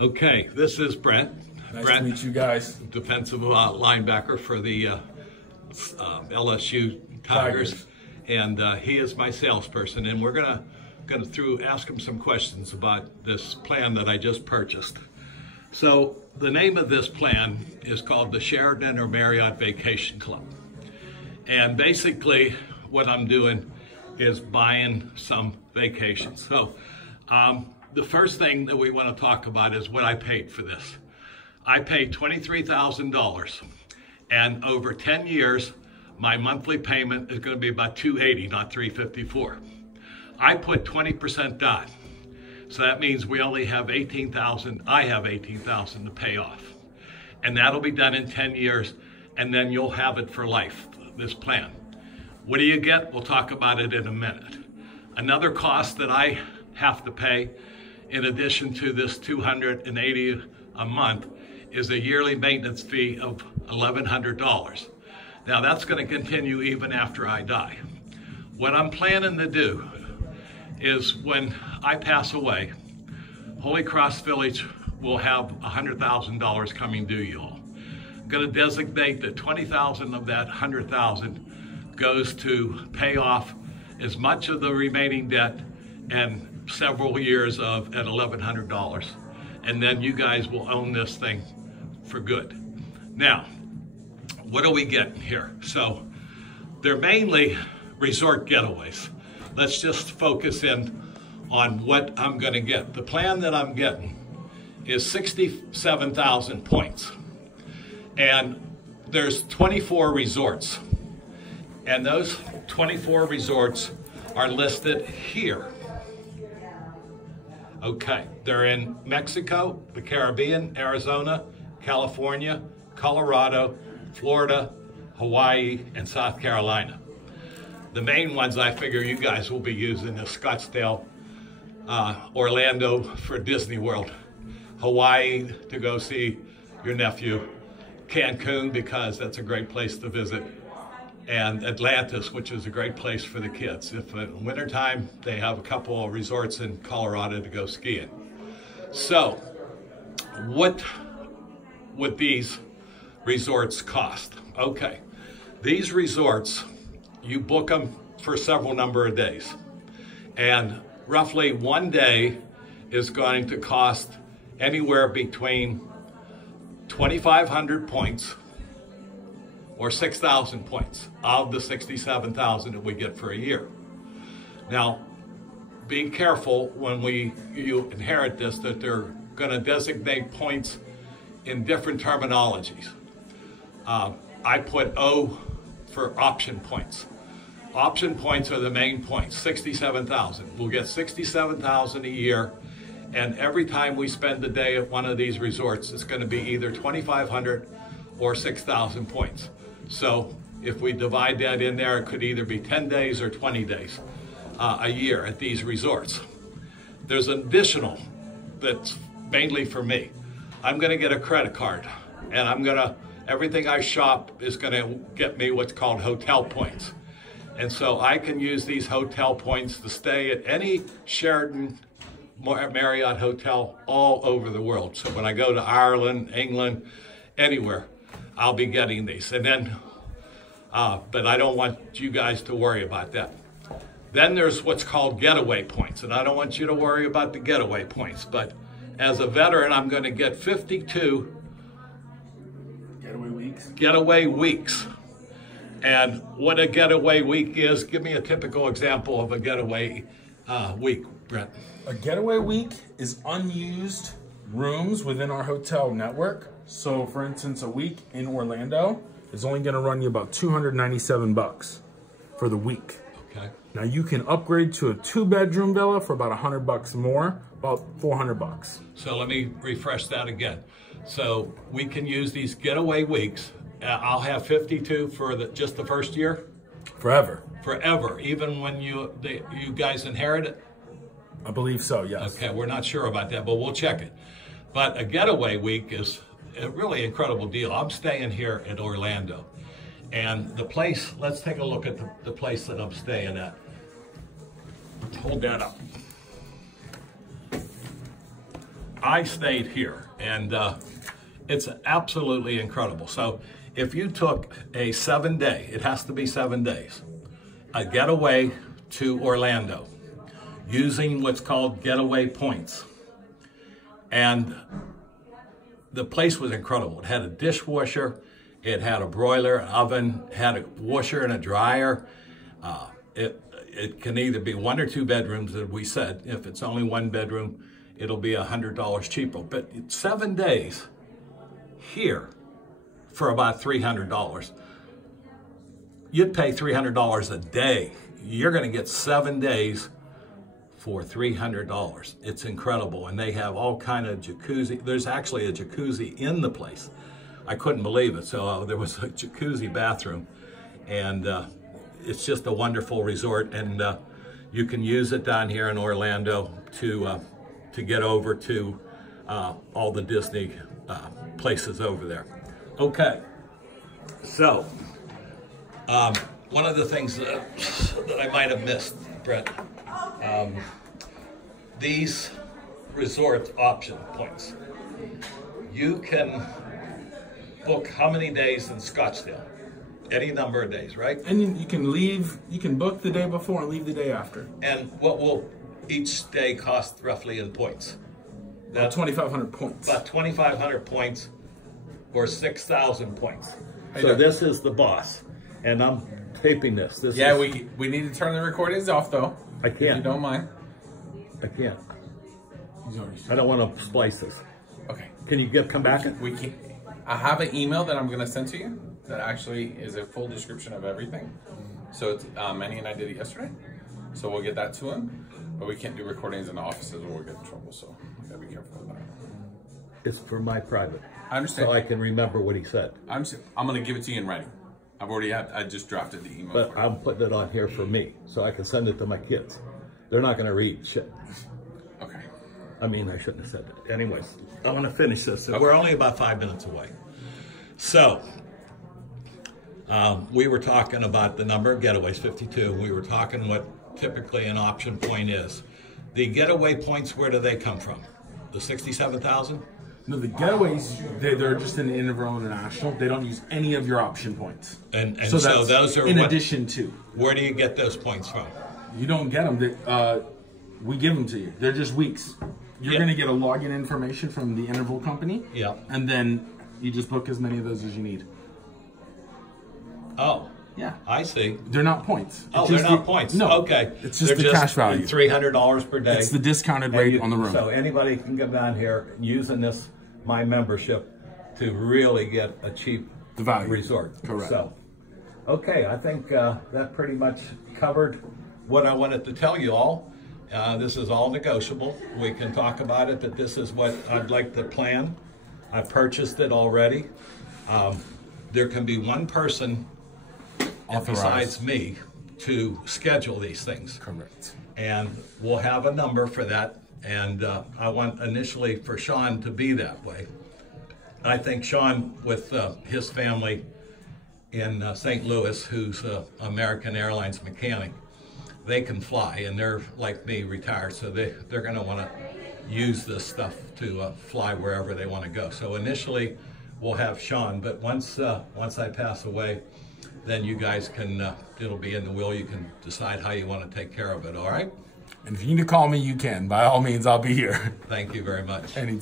Okay, this is Brent. Nice Brent, to meet you guys. defensive linebacker for the LSU Tigers. And he is my salesperson, and we're gonna ask him some questions about this plan that I just purchased. So the name of this plan is called the Sheraton or Marriott Vacation Club. And basically what I'm doing is buying some vacations. So the first thing that we want to talk about is what I paid for this. I paid $23,000, and over 10 years, my monthly payment is going to be about $280, not $354. I put 20% down, so that means we only have $18,000. I have $18,000 to pay off, and that'll be done in 10 years, and then you'll have it for life. This plan. What do you get? We'll talk about it in a minute. Another cost that I have to pay, in addition to this $280 a month, is a yearly maintenance fee of $1,100. Now that's going to continue even after I die. What I'm planning to do is when I pass away, Holy Cross Village will have $100,000 coming due you all. I'm going to designate that $20,000 of that $100,000 goes to pay off as much of the remaining debt and several years of at $1,100. And then you guys will own this thing for good. Now, what do we get here? So they're mainly resort getaways. Let's just focus in on what I'm going to get. The plan that I'm getting is 67,000 points. And there's 24 resorts. And those 24 resorts are listed here. Okay, they're in Mexico, the Caribbean, Arizona, California, Colorado, Florida, Hawaii, and South Carolina. The main ones I figure you guys will be using is Scottsdale, Orlando for Disney World, Hawaii to go see your nephew, Cancun because that's a great place to visit, and Atlantis, which is a great place for the kids. If in wintertime, they have a couple of resorts in Colorado to go skiing. So, what would these resorts cost? Okay, these resorts, you book them for several number of days. And roughly one day is going to cost anywhere between 2,500 points or 6,000 points of the 67,000 that we get for a year. Now, be careful when you inherit this that they're going to designate points in different terminologies. I put O for option points. Option points are the main points, 67,000. We'll get 67,000 a year, and every time we spend a day at one of these resorts, it's going to be either 2,500 or 6,000 points. So if we divide that in there, it could either be 10 days or 20 days a year at these resorts. There's an additional that's mainly for me. I'm going to get a credit card, and everything I shop is going to get me what's called hotel points. And so I can use these hotel points to stay at any Sheraton Marriott hotel all over the world. So when I go to Ireland, England, anywhere, I'll be getting these. And then, but I don't want you guys to worry about that. Then there's what's called getaway points, and I don't want you to worry about the getaway points. But as a veteran, I'm going to get 52 getaway weeks. And what a getaway week is, give me a typical example of a getaway week, Brent. A getaway week is unused rooms within our hotel network. So for instance, a week in Orlando is only going to run you about $297 for the week. Okay. Now you can upgrade to a 2-bedroom villa for about $100 more, about $400. So let me refresh that again. So we can use these getaway weeks. I'll have 52 for just the first year? Forever. Forever, even when you guys inherit it? I believe so, yes. Okay, we're not sure about that, but we'll check it. But a getaway week is a really incredible deal. I'm staying here in Orlando. And the place, let's take a look at the place that I'm staying at. Hold that up. I stayed here, and it's absolutely incredible. So if you took a 7-day, it has to be 7 days, a getaway to Orlando using what's called getaway points. And the place was incredible. It had a dishwasher, it had a broiler, an oven, had a washer and a dryer. It can either be 1 or 2 bedrooms, as we said. If it's only 1 bedroom, it'll be $100 cheaper. But 7 days here for about $300. You'd pay $300 a day. You're gonna get 7 days for $300. It's incredible. And they have all kind of jacuzzi. There's actually a jacuzzi in the place. I couldn't believe it. So there was a jacuzzi bathroom, and it's just a wonderful resort. And you can use it down here in Orlando to get over to all the Disney places over there. Okay, so one of the things that I might have missed, Brett, these resort option points. You can book how many days in Scottsdale? Any number of days, right? And you can leave, you can book the day before and leave the day after. And what will each day cost roughly in points? About 2,500 points. About 2,500 points or 6,000 points. So this is the boss, and I'm taping this. Yeah, we need to turn the recordings off though. I can't. If you don't mind. I can't. I don't want to splice this. Okay. Can you come back? We can. I have an email that I'm going to send to you that actually is a full description of everything. So it's, Manny and I did it yesterday. So we'll get that to him. But we can't do recordings in the offices or we'll get in trouble. So we got to be careful about it. It's for my private. I understand. So I can remember what he said. I'm going to give it to you in writing. I just drafted the email. But I'm putting it on here for me, so I can send it to my kids. They're not going to read shit. Okay. I mean, I shouldn't have said it. Anyways, I want to finish this. Okay. We're only about 5 minutes away. So, we were talking about the number of getaways, 52. We were talking what typically an option point is. The getaway points, where do they come from? The 67,000? No, the getaways, they're just in Interval International. They don't use any of your option points. And so those are in addition to. Where do you get those points from? You don't get them. We give them to you. They're just weeks. You're going to get a login information from the Interval company. Yeah. And then you just book as many of those as you need. Oh. Yeah. I see. They're not points. Oh, they're not points. No. Okay. It's just the cash value. $300 per day. It's the discounted rate on the room. So anybody can come down here using this, my membership, to really get a cheap resort. Correct. So, okay, I think that pretty much covered what I wanted to tell you all. This is all negotiable. We can talk about it, but this is what I'd like to plan. I purchased it already. There can be one person besides me to schedule these things. Correct. And we'll have a number for that. And I want initially for Sean to be that way. I think Sean, with his family in St. Louis, who's an American Airlines mechanic, they can fly, and they're like me, retired, so they're going to want to use this stuff to fly wherever they want to go. So initially, we'll have Sean, but once I pass away, then you guys can, it'll be in the will. You can decide how you want to take care of it, all right? And if you need to call me, you can. By all means, I'll be here. Thank you very much. Anytime.